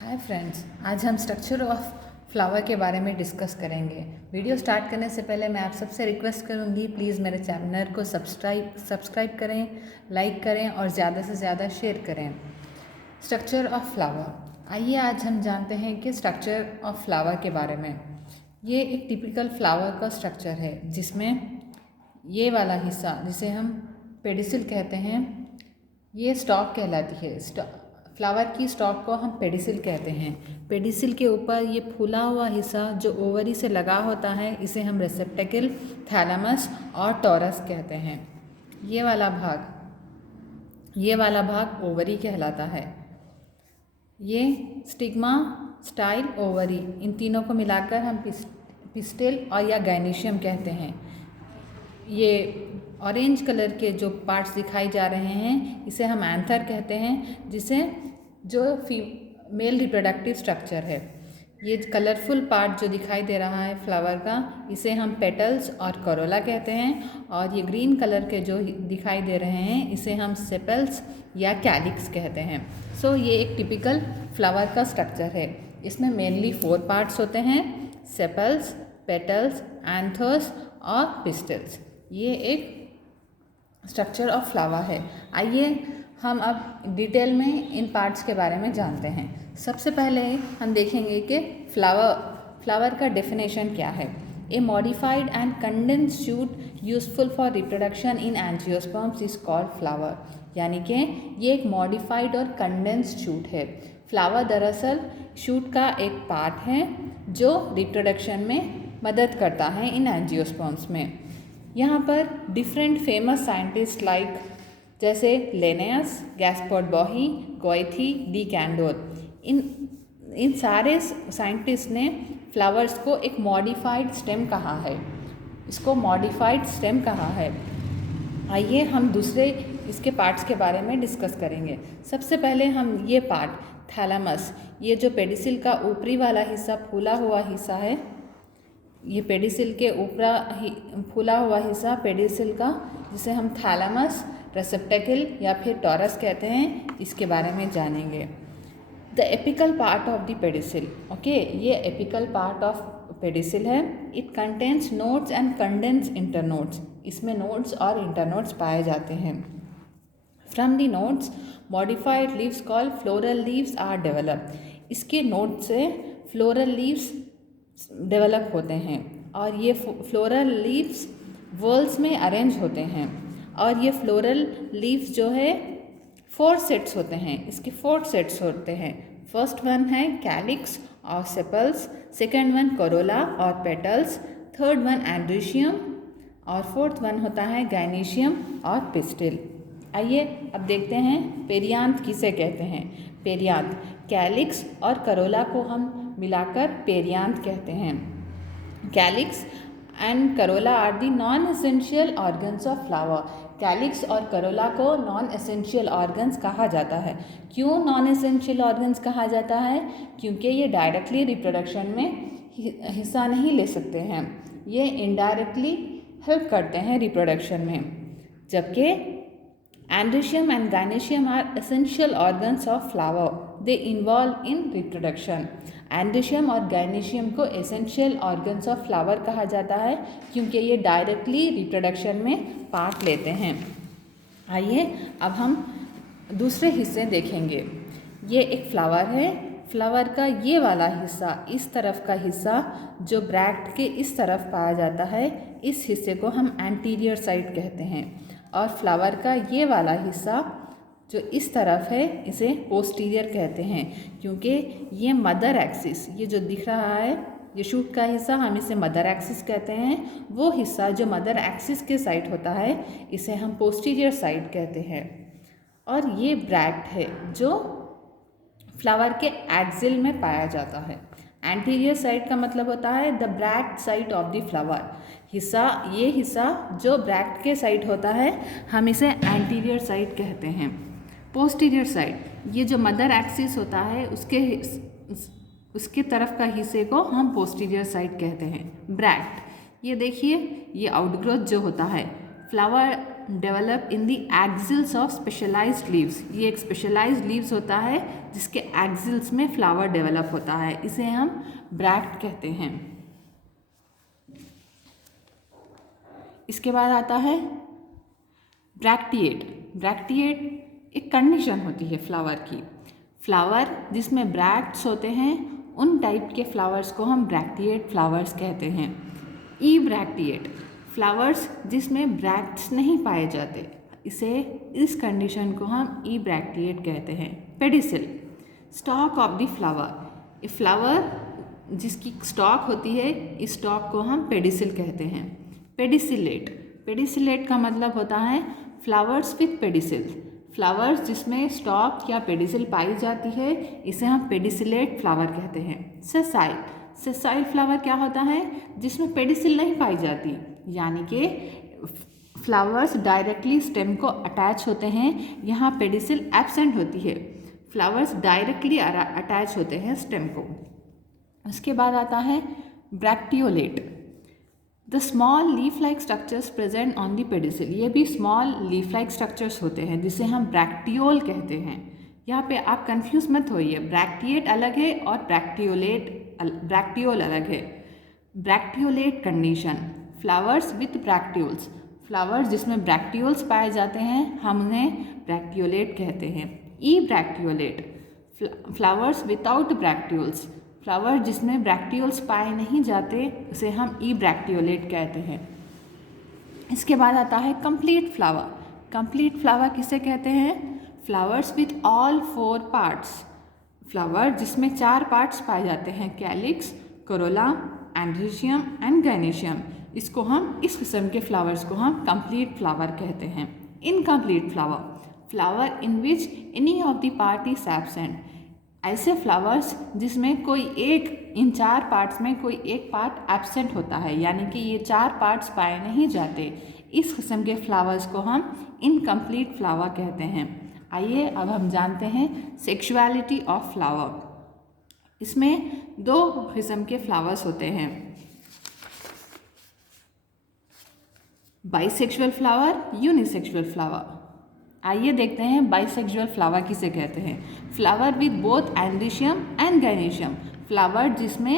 Hi friends, आज हम structure of flower के बारे में डिस्कस करेंगे। वीडियो स्टार्ट करने से पहले मैं आप सबसे रिक्वेस्ट करूंगी, प्लीज़ मेरे चैनल को सब्सक्राइब करें, लाइक करें और ज़्यादा से ज़्यादा शेयर करें। Structure of flower. आइए आज हम जानते हैं कि स्ट्रक्चर ऑफ फ्लावर के बारे में। ये एक टिपिकल फ्लावर का स्ट्रक्चर है जिसमें ये वाला हिस्सा जिसे हम पेडिसिल कहते हैं, ये स्टॉक कहलाती है। फ्लावर की स्टॉक को हम पेडिसिल कहते हैं। पेडिसिल के ऊपर ये फूला हुआ हिस्सा जो ओवरी से लगा होता है, इसे हम रेसेप्टेकल, थैलेमस और टॉरस कहते हैं। ये वाला भाग ओवरी कहलाता है। ये स्टिग्मा, स्टाइल, ओवरी, इन तीनों को मिलाकर हम पिस्टिल और या गाइनीशियम कहते हैं। ये ऑरेंज कलर के जो पार्ट्स दिखाई जा रहे हैं, इसे हम एंथर कहते हैं, जिसे जो मेल रिप्रोडक्टिव स्ट्रक्चर है। ये कलरफुल पार्ट जो दिखाई दे रहा है फ्लावर का, इसे हम पेटल्स और करोला कहते हैं। और ये ग्रीन कलर के जो दिखाई दे रहे हैं, इसे हम सेपल्स या कैलिक्स कहते हैं। सो ये एक टिपिकल फ्लावर का स्ट्रक्चर है। इसमें मेनली 4 पार्ट्स होते हैं: सेपल्स, पेटल्स, एंथर्स और पिस्टल्स। ये एक स्ट्रक्चर ऑफ फ्लावर है। आइए हम अब डिटेल में इन पार्ट्स के बारे में जानते हैं। सबसे पहले हम देखेंगे कि फ्लावर का डेफिनेशन क्या है। A modified and condensed shoot useful for reproduction in angiosperms is called flower. यानी कि ये एक मॉडिफाइड और कंडेंस्ड शूट है। फ्लावर दरअसल शूट का एक पार्ट है जो रिप्रोडक्शन में मदद करता है इन एंजियोस्पर्म्स में। यहाँ पर डिफरेंट फेमस साइंटिस्ट लाइक जैसे लेनेयस, गैस्पर्ड बॉही, गोएथी, डी कैंडोर, इन सारे साइंटिस्ट ने फ्लावर्स को एक मॉडिफाइड स्टेम कहा है। इसको मॉडिफाइड स्टेम कहा है। आइए हम दूसरे इसके पार्ट्स के बारे में डिस्कस करेंगे। सबसे पहले हम ये पार्ट थैलेमस, ये जो पेडिसिल का ऊपरी वाला हिस्सा फूला हुआ हिस्सा है, ये पेडिसिल के ऊपरा फूला हुआ हिस्सा पेडिसिल का, जिसे हम थैलेमस, रेसेप्टेकल या फिर टॉरस कहते हैं, इसके बारे में जानेंगे। The apical part of the pedicel. Okay, ये एपिकल पार्ट ऑफ पेडिसिल है। It contains nodes and condense internodes. इसमें नोड्स और इंटरनोड्स पाए जाते हैं। From the nodes modified leaves called floral leaves are developed. इसके नोड से फ्लोरल लीव्स डेवलप होते हैं और ये फ्लोरल लीव्स वॉल्स में अरेंज होते हैं। और ये फ्लोरल लीव्स जो है 4 सेट्स होते हैं। इसके 4 सेट्स होते हैं। फर्स्ट वन है कैलिक्स और सेपल्स, सेकेंड वन कोरोला और पेटल्स, थर्ड वन एंड्रीशियम और फोर्थ वन होता है गाइनीशियम और पिस्टिल। आइए अब देखते हैं पेरियांथ किसे कहते हैं। पेरियांथ, कैलिक्स और करोला को हम मिलाकर पेरियांथ कहते हैं। Calyx and corolla are the non essential organs of flower. Calyx और करोला को नॉन एसेंशियल ऑर्गन्स कहा जाता है। क्यों नॉन एसेंशियल ऑर्गन्स कहा जाता है? क्योंकि ये डायरेक्टली रिप्रोडक्शन में हिस्सा नहीं ले सकते हैं। ये इनडायरेक्टली हेल्प करते हैं रिप्रोडक्शन में। जबकि androecium and gynoecium are essential organs of flower, they involve in reproduction. Androecium और गाइनीशियम को एसेंशियल ऑर्गन्स ऑफ फ्लावर कहा जाता है क्योंकि ये डायरेक्टली रिप्रोडक्शन में पार्ट लेते हैं। आइए अब हम दूसरे हिस्से देखेंगे। ये एक फ्लावर है। फ्लावर का ये वाला हिस्सा, इस तरफ का हिस्सा जो ब्रैक्ट के इस तरफ पाया जाता है, इस हिस्से को हम एंटीरियर साइड कहते हैं। और फ्लावर का ये वाला हिस्सा जो इस तरफ है, इसे पोस्टीरियर कहते हैं क्योंकि ये मदर एक्सिस, ये जो दिख रहा है ये शूट का हिस्सा, हम इसे मदर एक्सिस कहते हैं। वो हिस्सा जो मदर एक्सिस के साइड होता है, इसे हम पोस्टीरियर साइड कहते हैं। और ये ब्रैक्ट है जो फ्लावर के एक्सिल में पाया जाता है। एंटीरियर साइड का मतलब होता है the bract side of the flower. ये हिस्सा जो ब्रैक्ट के साइड होता है, हम इसे एंटीरियर साइड कहते हैं। पोस्टीरियर साइड, ये जो मदर एक्सिस होता है उसके तरफ का हिस्से को हम पोस्टीरियर साइड कहते हैं। ब्रैक्ट, ये देखिए, ये आउटग्रोथ जो होता है flower develop in the axils of specialised leaves. ये एक स्पेशलाइज्ड लीव्स होता है जिसके एक्सिल्स में फ्लावर डेवलप होता है, इसे हम ब्रैक्ट कहते हैं। इसके बाद आता है ब्रैक्टिएट। ब्रैक्टिएट एक कंडीशन होती है फ्लावर की। फ्लावर जिसमें ब्रैक्ट्स होते हैं उन टाइप के फ्लावर्स को हम ब्रैक्टिएट फ्लावर्स कहते हैं। ई ब्रैक्टिएट फ्लावर्स जिसमें ब्रैक्ट्स नहीं पाए जाते, इस कंडीशन को हम ई ब्रैक्टिएट कहते हैं। Pedicel stock of the flower. A flower जिसकी स्टॉक होती है, इस स्टॉक को हम पेडिसिल कहते हैं। पेडिसिलेट, पेडिसिलेट का मतलब होता है फ्लावर्स विथ पेडिसिल। फ्लावर्स जिसमें स्टॉक या पेडिसिल पाई जाती है, इसे हम पेडिसिलेट फ्लावर कहते हैं। सेसाइल, सेसाइल फ्लावर क्या होता है? जिसमें पेडिसिल नहीं पाई जाती, यानी कि फ्लावर्स डायरेक्टली स्टेम को अटैच होते हैं, यहाँ पेडिसिल एब्सेंट होती है। फ्लावर्स डायरेक्टली अटैच होते हैं स्टेम को। उसके बाद आता है bracteole, the small leaf like structures present on the pedicel. ये भी स्मॉल लीफ लाइक स्ट्रक्चर्स होते हैं जिसे हम ब्रैक्टियोल कहते हैं। यहाँ पे आप कंफ्यूज मत होइए, ब्रैक्टिएट अलग है और ब्रैक्टियोल अलग है। ब्रैक्टियोलेट condition, flowers with bracteoles. Flowers जिसमें ब्रैक्टियोल्स पाए जाते हैं हम उन्हें ब्रैक्टियोलेट कहते हैं। ई ब्रैक्टियोलेट फ्लावर्स विदाउट ब्रैक्टियोल्स। फ्लावर जिसमें ब्रैक्टियोल्स पाए नहीं जाते उसे हम ई ब्रैक्टियोलेट कहते हैं। इसके बाद आता है कंप्लीट फ्लावर। कंप्लीट फ्लावर किसे कहते हैं? Flowers with all 4 parts. Flower जिसमें 4 पार्ट्स पाए जाते हैं, calyx, Corolla, androecium and gynoecium. इस किस्म के फ्लावर्स को हम कंप्लीट फ्लावर कहते हैं। Incomplete flower, flower in which any of the part is absent. ऐसे फ्लावर्स जिसमें कोई एक, इन 4 पार्ट्स में कोई एक पार्ट एब्सेंट होता है, यानी कि ये 4 पार्ट्स पाए नहीं जाते, इस किस्म के फ्लावर्स को हम इनकम्प्लीट फ्लावर कहते हैं। आइए अब हम जानते हैं सेक्सुअलिटी ऑफ फ्लावर। इसमें 2 किस्म के फ्लावर्स होते हैं, बाइसेक्सुअल फ्लावर, यूनिसेक्सुअल फ्लावर। आइए देखते हैं बाइसेक्सुअल फ्लावर किसे कहते हैं। Flower with both androecium and gynoecium. Flower जिसमें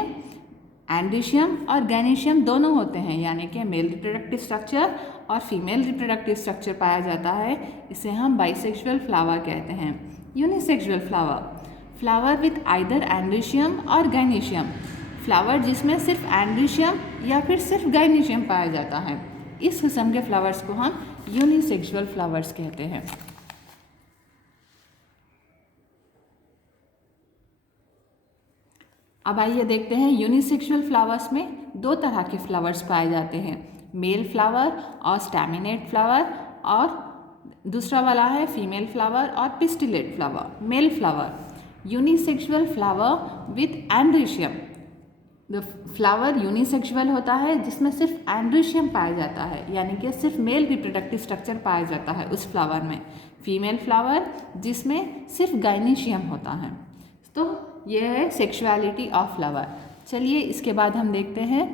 एंड्रीशियम और गाइनेशियम दोनों होते हैं, यानी कि मेल रिप्रोडक्टिव स्ट्रक्चर और फीमेल रिप्रोडक्टिव स्ट्रक्चर पाया जाता है, इसे हम बाइसेक्सुअल फ्लावर कहते हैं। Unisexual flower, flower with either androecium और गाइनेशियम। फ्लावर जिसमें सिर्फ एंड्रीशियम या फिर सिर्फ गाइनेशियम पाया जाता है, इस किस्म के फ्लावर्स को हम यूनिसेक्सुअल फ्लावर्स कहते हैं। अब आइए देखते हैं यूनिसेक्सुअल फ्लावर्स में 2 तरह के फ्लावर्स पाए जाते हैं, मेल फ्लावर और स्टैमिनेट फ्लावर, और दूसरा वाला है फीमेल फ्लावर और pistillate flower. Male flower, unisexual flower with androecium. The flower unisexual होता है जिसमें सिर्फ एंड्रीशियम पाया जाता है, यानी कि सिर्फ मेल रिप्रोडक्टिव स्ट्रक्चर पाया जाता है उस फ्लावर में। फीमेल फ्लावर जिसमें सिर्फ गाइनेशियम होता है। तो ये है सेक्सुअलिटी ऑफ फ्लावर। चलिए इसके बाद हम देखते हैं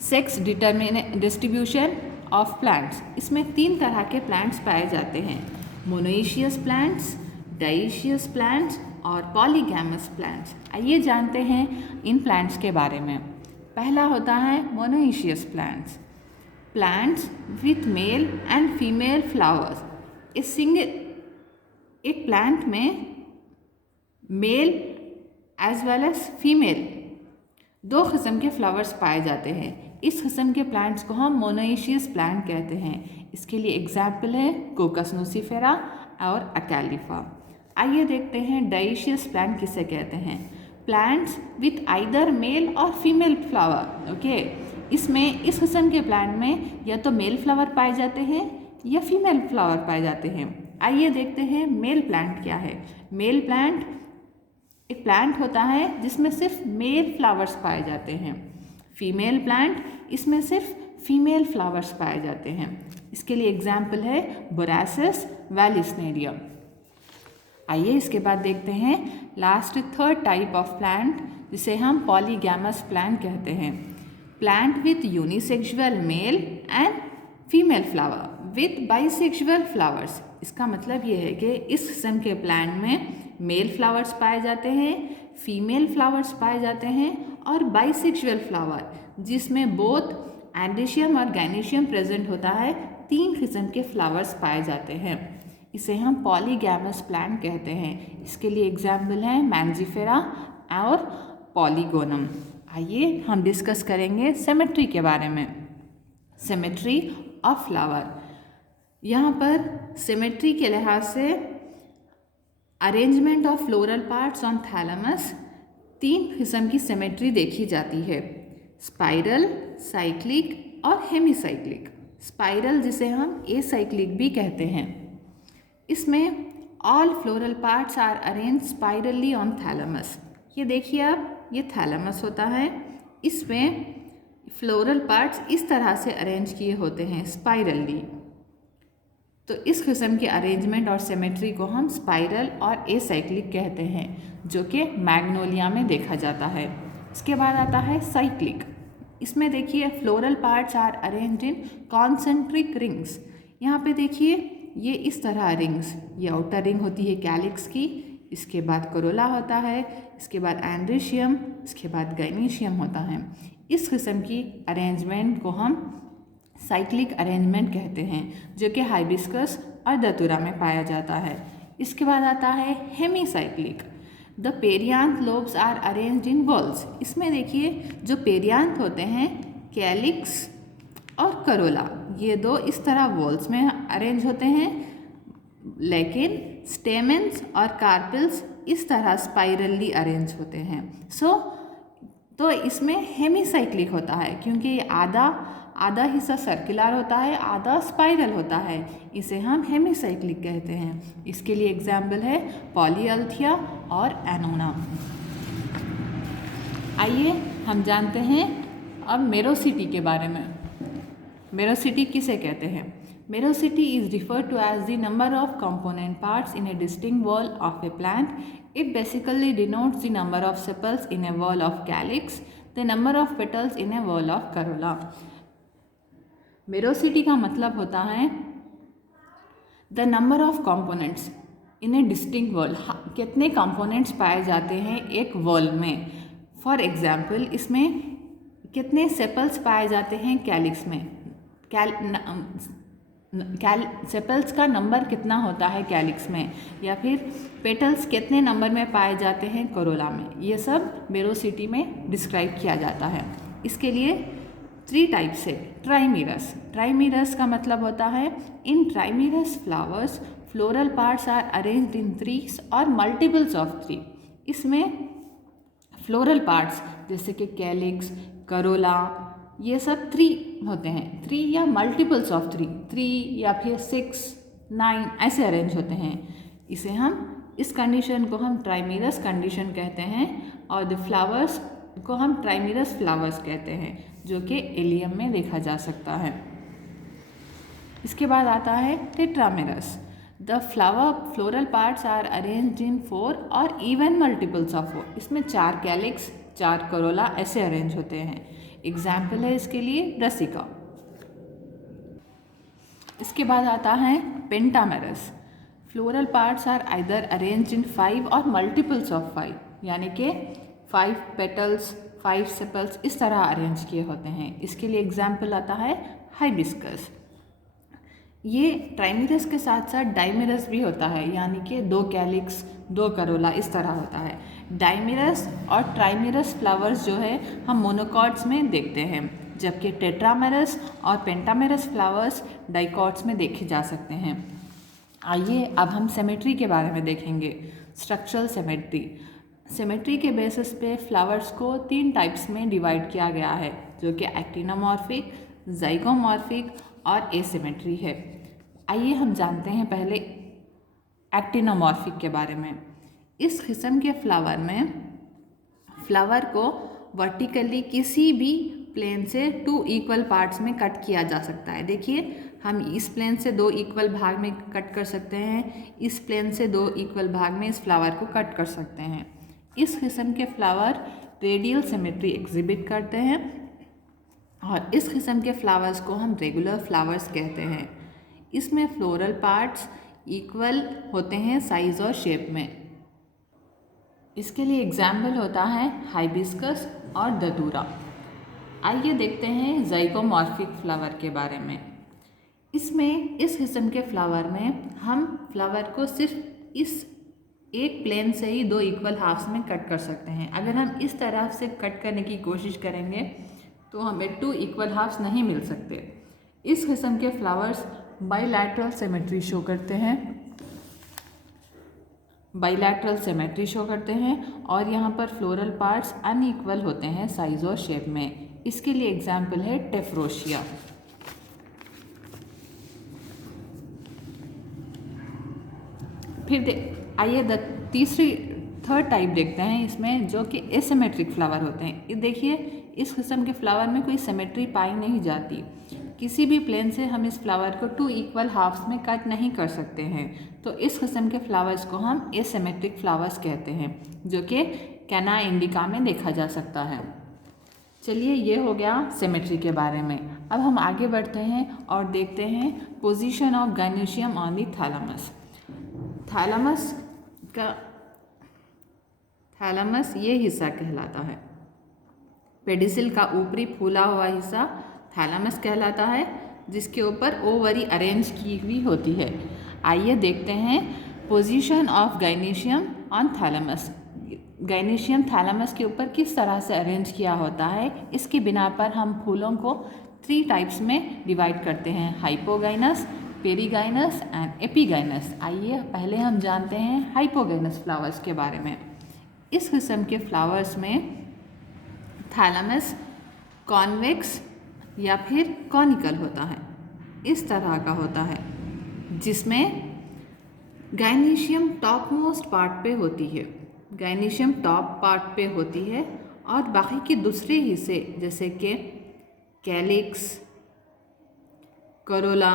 सेक्स डिस्ट्रीब्यूशन ऑफ प्लांट्स। इसमें 3 तरह के प्लांट्स पाए जाते हैं, मोनोइशियस प्लांट्स, डाइशियस प्लांट्स और पॉलीगैमस प्लांट्स। आइए जानते हैं इन प्लांट्स के बारे में। पहला होता है monoecious plants, plants with male and female flowers. एक प्लांट में male as well as female 2 किस्म के फ्लावर्स पाए जाते हैं। इस किस्म के प्लांट्स को हम मोनोइशियस प्लांट कहते हैं। इसके लिए एग्जाम्पल है कोकस नुसिफेरा और अकैलिफा। आइए देखते हैं डाइशियस प्लांट किसे कहते हैं। प्लांट्स विथ आइदर मेल और फीमेल फ्लावर। ओके, इसमें इस किस्म के प्लांट में या तो मेल फ्लावर पाए जाते हैं या फीमेल फ्लावर पाए जाते हैं। आइए देखते हैं मेल प्लांट क्या है। मेल प्लांट एक प्लांट होता है जिसमें सिर्फ मेल फ्लावर्स पाए जाते हैं। फीमेल प्लांट, इसमें सिर्फ फीमेल फ्लावर्स पाए जाते हैं। इसके लिए एग्जाम्पल है बोरासिस वैलिस्नेरियम। आइए इसके बाद देखते हैं last 3rd type of plant जिसे हम पॉलीगैमस प्लांट कहते हैं। Plant with unisexual mail and female flower with bisexual flowers. इसका मतलब ये है कि इस किस्म के प्लांट में मेल फ्लावर्स पाए जाते हैं, फीमेल फ्लावर्स पाए जाते हैं और बाइसेक्सुअल फ्लावर जिसमें बोथ एंड्रीशियम और गायनीशियम प्रेजेंट होता है, 3 किस्म के फ्लावर्स पाए जाते हैं। इसे हम पॉलीगैमस प्लांट कहते हैं। इसके लिए एग्जाम्पल हैं मैंजिफेरा और पॉलीगोनम। आइए हम डिस्कस करेंगे सिमेट्री के बारे में। सिमेट्री ऑफ फ्लावर, यहाँ पर सिमेट्री के लिहाज से arrangement of floral parts on thalamus 3 किस्म की सिमेट्री देखी जाती है, स्पाइरल, साइक्लिक और हेमीसाइक्लिक। स्पाइरल जिसे हम एसाइक्लिक भी कहते हैं। इसमें all floral parts are arrange spirally on thalamus. ये देखिए आप, ये थैलेमस होता है, इसमें फ्लोरल पार्ट्स इस तरह से अरेंज किए होते हैं स्पाइरली। तो इस किस्म के अरेंजमेंट और सिमेट्री को हम स्पाइरल और एसाइक्लिक कहते हैं, जो कि मैग्नोलिया में देखा जाता है। इसके बाद आता है साइक्लिक। इसमें देखिए floral parts are arranged in concentric rings. यहाँ पे देखिए ये इस तरह रिंग्स, ये आउटर रिंग होती है कैलिक्स की, इसके बाद कोरोला होता है, इसके बाद एंड्रीशियम, इसके बाद गायनीशियम होता है। इस किस्म की अरेंजमेंट को हम साइक्लिक अरेंजमेंट कहते हैं, जो कि हाइबिस्कस और दतूरा में पाया जाता है। इसके बाद आता है hemicyclic. The perianth lobes are arranged in whorls. इसमें देखिए जो पेरियांथ होते हैं, कैलिक्स और करोला, ये 2 इस तरह वॉल्स में अरेंज होते हैं, लेकिन स्टेमेंस और कार्पिल्स इस तरह स्पाइरली अरेंज होते हैं। तो इसमें हेमीसाइक्लिक होता है, क्योंकि ये आधा हिस्सा सर्कुलर होता है, आधा स्पाइरल होता है। इसे हम हेमीसाइक्लिक कहते हैं। इसके लिए एग्जाम्पल है पॉलीअल्थिया और एनोना। आइए हम जानते हैं अब मेरोसिटी के बारे में। मेरोसिटी किसे कहते हैं? Merosity is referred to as the number of component parts in a distinct wall of a plant. It basically denotes the number of sepals in a wall of calyx, the number of petals in a wall of corolla. Merosity का मतलब होता है the number of components in a distinct wall. कितने components पाए जाते हैं एक wall में. For example, इसमें कितने sepals पाए जाते हैं calyx में. सेपल्स का नंबर कितना होता है कैलिक्स में, या फिर पेटल्स कितने नंबर में पाए जाते हैं कोरोला में, ये सब मेरोसिटी में डिस्क्राइब किया जाता है। इसके लिए 3 टाइप्स है। ट्राइमीरस का मतलब होता है in trimerous flowers floral parts are arranged in 3 और मल्टीपल्स ऑफ 3। इसमें फ्लोरल पार्ट्स जैसे कि कैलिक्स, करोला, ये सब 3 होते हैं, 3 या मल्टीपल्स ऑफ 3 या फिर 6, 9 ऐसे अरेंज होते हैं। इस कंडीशन को हम ट्राइमीरस कंडीशन कहते हैं, और द फ्लावर्स को हम ट्राइमीरस फ्लावर्स कहते हैं, जो कि एलियम में देखा जा सकता है। इसके बाद आता है tetramerous. The floral parts are arranged in 4 और इवन मल्टीपल्स ऑफ 4। इसमें 4 कैलिक्स, 4 करोला ऐसे अरेंज होते हैं। एग्जाम्पल है इसके लिए ब्रसिका। इसके बाद आता है pentamerous. Floral parts are either arranged in 5 और मल्टीपल्स ऑफ 5, यानी कि 5 पेटल्स, 5 सेपल्स इस तरह अरेंज किए होते हैं। इसके लिए एग्जाम्पल आता है हाइबिस्कस। ये ट्राइमीरस के साथ साथ डाइमीरस भी होता है, यानी कि 2 कैलिक्स, 2 करोला इस तरह होता है। डाइमीरस और ट्राइमीरस फ्लावर्स जो है हम मोनोकॉट्स में देखते हैं, जबकि टेट्रामेरस और पेंटामेरस फ्लावर्स डाइकॉट्स में देखे जा सकते हैं। आइए अब हम सिमेट्री के बारे में देखेंगे। स्ट्रक्चरल सिमेट्री के बेसिस पे फ्लावर्स को 3 टाइप्स में डिवाइड किया गया है, जो कि एक्टिनोमॉर्फिक, जाइगोमॉर्फिक और एसिमेट्री है। आइए हम जानते हैं पहले एक्टिनोमॉर्फिक के बारे में। इस किस्म के फ्लावर में फ्लावर को वर्टिकली किसी भी प्लेन से 2 इक्वल पार्ट्स में कट किया जा सकता है। देखिए, हम इस प्लेन से 2 इक्वल भाग में कट कर सकते हैं, इस प्लेन से 2 इक्वल भाग में इस फ्लावर को कट कर सकते हैं। इस किस्म के फ्लावर रेडियल सिमेट्री एग्जिबिट करते हैं और इस किस्म के फ्लावर्स को हम रेगुलर फ्लावर्स कहते हैं। इसमें फ्लोरल पार्ट्स इक्वल होते हैं साइज और शेप में। इसके लिए एग्जाम्पल होता है हाइबिस्कस और धतूरा। आइए देखते हैं ज़ाइगोमॉर्फिक फ्लावर के बारे में। इसमें इस किस्म के फ्लावर में हम फ्लावर को सिर्फ इस एक प्लेन से ही 2 इक्वल हाफ्स में कट कर सकते हैं। अगर हम इस तरफ से कट करने की कोशिश करेंगे तो हमें 2 इक्वल हाफ्स नहीं मिल सकते। इस किस्म के फ्लावर्स बाइलैटरल सिमेट्री शो करते हैं, और यहाँ पर फ्लोरल पार्ट्स अनइक्वल होते हैं साइज और शेप में। इसके लिए एग्जाम्पल है टेफ्रोशिया। फिर आइए थर्ड टाइप देखते हैं इसमें, जो कि एसिमेट्रिक फ्लावर होते हैं। ये देखिए, इस किस्म के फ्लावर में कोई सिमेट्री पाई नहीं जाती। किसी भी प्लेन से हम इस फ्लावर को 2 इक्वल हाफ्स में कट नहीं कर सकते हैं। तो इस किस्म के फ्लावर्स को हम एसिमेट्रिक फ्लावर्स कहते हैं, जो कि कैना इंडिका में देखा जा सकता है। चलिए, ये हो गया सिमेट्री के बारे में। अब हम आगे बढ़ते हैं और देखते हैं position of gynoecium on the thalamus. Thalamus ये हिस्सा कहलाता है। पेडिसिल का ऊपरी फूला हुआ हिस्सा थैलेमस कहलाता है, जिसके ऊपर ओवरी अरेंज की हुई होती है। आइए देखते हैं position of gynoecium on thalamus. Gynoecium thalamus के ऊपर किस तरह से अरेंज किया होता है, इसकी बिना पर हम फूलों को 3 टाइप्स में डिवाइड करते हैं: हाइपोगाइनस, पेरीगाइनस एंड एपीगाइनस। आइए पहले हम जानते हैं हाइपोगाइनस फ्लावर्स के बारे में। इस किस्म के फ्लावर्स में थैलेमस कॉन्वेक्स या फिर कॉनिकल होता है, इस तरह का होता है, जिसमें गायनेशियम टॉप मोस्ट पार्ट पे होती है। गायनेशियम टॉप पार्ट पे होती है और बाकी के दूसरे हिस्से जैसे कि कैलिक्स, कोरोला,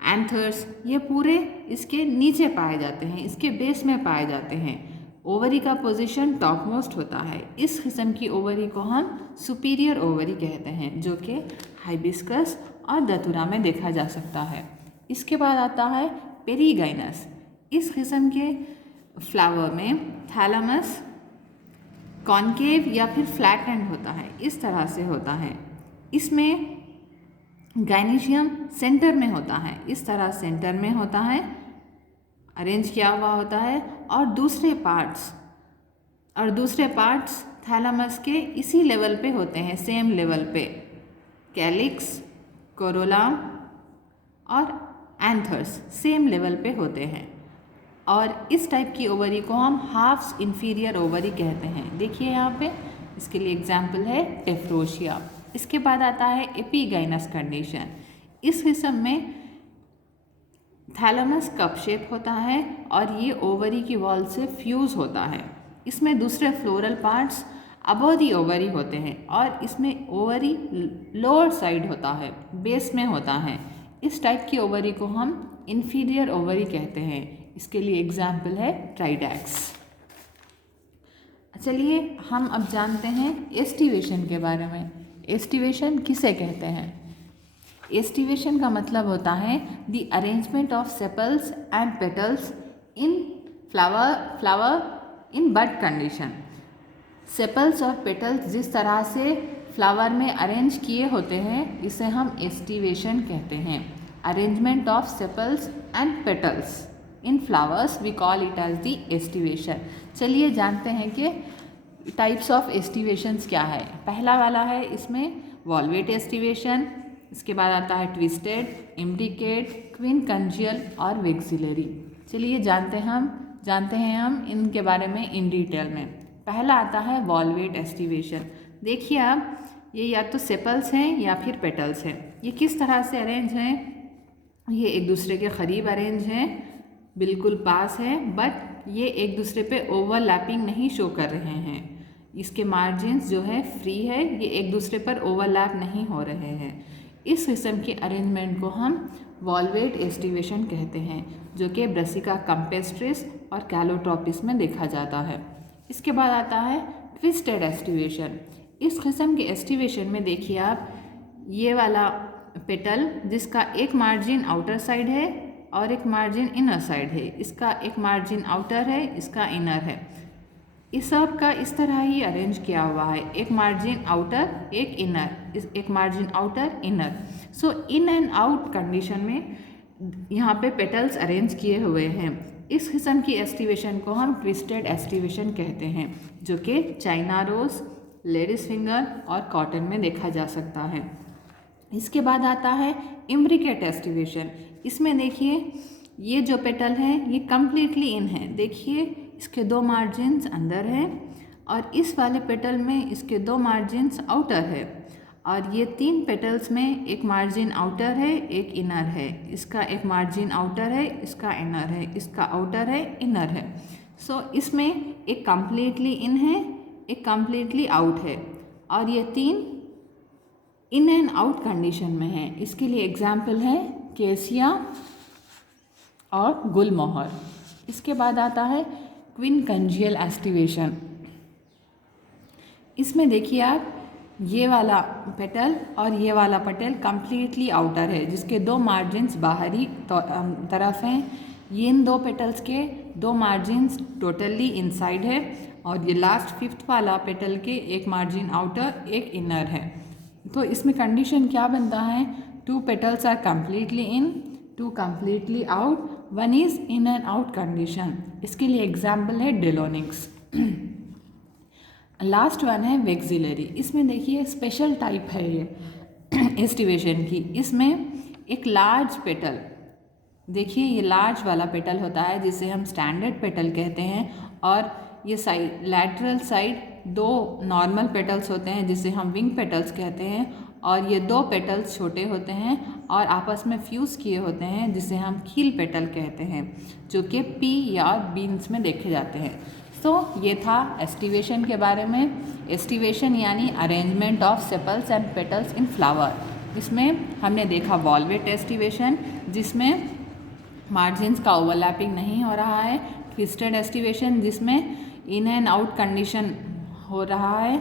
एंथर्स, ये पूरे इसके नीचे पाए जाते हैं, इसके बेस में पाए जाते हैं। ओवरी का पोजीशन टॉप मोस्ट होता है। इस किस्म की ओवरी को हम सुपीरियर ओवरी कहते हैं, जो कि हाइबिस्कस और धतूरा में देखा जा सकता है। इसके बाद आता है पेरीगाइनस। इस किस्म के फ्लावर में थैलेमस कॉनकेव या फिर फ्लैट एंड होता है, इस तरह से होता है। इसमें गायनेशियम सेंटर में होता है, इस तरह सेंटर में होता है, अरेंज किया हुआ होता है, और दूसरे पार्ट्स थैलेमस के इसी लेवल पे होते हैं, सेम लेवल पे। कैलिक्स, कोरोला और एंथर्स सेम लेवल पे होते हैं। और इस टाइप की ओवरी को हम हाफ्स इंफीरियर ओवरी कहते हैं। देखिए यहाँ पे, इसके लिए एग्जाम्पल है टेफ्रोशिया। इसके बाद आता है एपीगाइनस कंडीशन। इस किस्म में थैलेमस कप शेप होता है और ये ओवरी की वॉल से फ्यूज़ होता है। इसमें दूसरे फ्लोरल पार्ट्स अबव दी ओवरी होते हैं और इसमें ओवरी लोअर साइड होता है, बेस में होता है। इस टाइप की ओवरी को हम इंफीरियर ओवरी कहते हैं। इसके लिए एग्जाम्पल है ट्राइडैक्स। चलिए हम अब जानते हैं एस्टिवेशन के बारे में। एस्टिवेशन किसे कहते हैं? एस्टिवेशन का मतलब होता है the arrangement of sepals and petals in flower in bud condition. Sepals और पेटल्स जिस तरह से फ्लावर में अरेंज किए होते हैं, इसे हम एस्टिवेशन कहते हैं। Arrangement of sepals and petals in flowers we call it as the aestivation. चलिए जानते हैं कि टाइप्स ऑफ एस्टिवेशंस क्या है। पहला वाला है इसमें वॉल्वेट एस्टिवेशन, इसके बाद आता है ट्विस्टेड, इम्ब्रिकेट, क्विनकंजियल और वेक्सिलरी। चलिए जानते हैं हम इनके बारे में इन डिटेल में। पहला आता है वॉल्वेट एस्टिवेशन। देखिए आप, ये या तो सेपल्स हैं या फिर पेटल्स हैं। ये किस तरह से अरेंज हैं? ये एक दूसरे के करीब अरेंज हैं, बिल्कुल पास है, बट ये एक दूसरे पे ओवरलैपिंग नहीं शो कर रहे हैं। इसके मार्जिन्स जो है फ्री है, ये एक दूसरे पर ओवरलैप नहीं हो रहे हैं। इस किस्म के अरेंजमेंट को हम वॉल्वेट एस्टिवेशन कहते हैं, जो कि ब्रासिका कैम्पेस्ट्रिस और कैलोट्रोपिस में देखा जाता है। इसके बाद आता है ट्विस्टेड एस्टिवेशन। इस किस्म के एस्टिवेशन में देखिए आप, ये वाला पेटल जिसका एक मार्जिन आउटर साइड है और एक मार्जिन इनर साइड है, इसका एक मार्जिन आउटर है, इसका इनर है, इस सब का इस तरह ही अरेंज किया हुआ है, एक मार्जिन आउटर एक इनर, एक margin outer inner. So in and out condition में यहाँ पे पेटल्स अरेंज किए हुए हैं। इस किस्म की एस्टिवेशन को हम ट्विस्टेड एस्टिवेशन कहते हैं, जो कि चाइना रोज, लेडीज फिंगर और कॉटन में देखा जा सकता है। इसके बाद आता है इम्ब्रिकेट एस्टिवेशन। इसमें देखिए ये जो पेटल है ये कम्प्लीटली इन है, देखिए इसके दो मार्जिन्स अंदर है और इस वाले पेटल में इसके दो मार्जिन्स आउटर है, और ये तीन पेटल्स में एक मार्जिन आउटर है एक इनर है, इसका एक मार्जिन आउटर है, इसका इनर है, इसका आउटर है इनर है। सो इसमें एक कम्प्लीटली इन है, एक कम्प्लीटली आउट है, और ये तीन इन एंड आउट कंडीशन में है। इसके लिए एग्जाम्पल है केसिया और गुलमोहर। इसके बाद आता है क्विनकंजियल एस्टिवेशन। इसमें देखिए आप, ये वाला पेटल और ये वाला पेटल कम्प्लीटली आउटर है, जिसके दो मार्जिन्स बाहरी तरफ हैं। ये इन दो पेटल्स के दो मार्जिन्स टोटली इनसाइड है, और ये लास्ट फिफ्थ वाला पेटल के एक मार्जिन आउटर एक इनर है। तो इसमें कंडीशन क्या बनता है, two petals are completely in, two completely out, one is in and out condition. इसके लिए एग्जाम्पल है डेलोनिक्स। लास्ट वन है वेक्सिलरी। इसमें देखिए स्पेशल टाइप है ये एस्टिवेशन की। इसमें एक लार्ज पेटल, देखिए ये लार्ज वाला पेटल होता है जिसे हम स्टैंडर्ड पेटल कहते हैं, और ये साइड लैटरल साइड दो नॉर्मल पेटल्स होते हैं जिसे हम विंग पेटल्स कहते हैं, और ये दो पेटल्स छोटे होते हैं और आपस में फ्यूज़ किए होते हैं जिसे हम खील पेटल कहते हैं, जो कि पी या बीन्स में देखे जाते हैं। तो ये था एस्टिवेशन के बारे में। एस्टिवेशन यानी arrangement of sepals and petals in flower. इसमें हमने देखा वॉल्वेट एस्टिवेशन, जिसमें मार्जिन्स का ओवरलैपिंग नहीं हो रहा है। ट्विस्टेड एस्टिवेशन, जिसमें इन एंड आउट कंडीशन हो रहा है।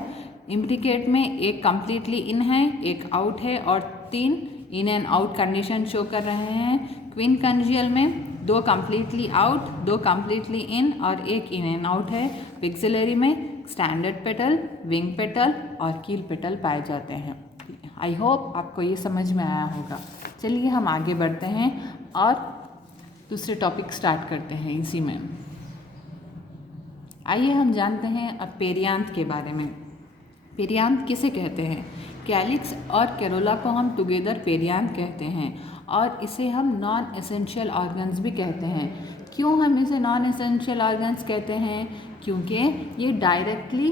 इम्ब्रिकेट में एक कम्प्लीटली इन है, एक आउट है, और तीन इन एंड आउट कंडीशन शो कर रहे हैं। क्विनकंजियल में दो कम्प्लीटली आउट, दो कम्प्लीटली इन और एक इन एंड आउट है। वेक्सिलरी में स्टैंडर्ड पेटल, विंग पेटल और कील पेटल पाए जाते हैं। आई होप आपको ये समझ में आया होगा। चलिए हम आगे बढ़ते हैं और दूसरे टॉपिक स्टार्ट करते हैं इसी में। आइए हम जानते हैं अब पेरियांथ के बारे में। पेरियांथ किसे कहते हैं? कैलिक्स और कैरोला को हम टुगेदर पेरियांथ कहते हैं, और इसे हम नॉन एसेंशियल ऑर्गन्स भी कहते हैं। क्यों हम इसे नॉन एसेंशियल ऑर्गन्स कहते हैं? क्योंकि ये डायरेक्टली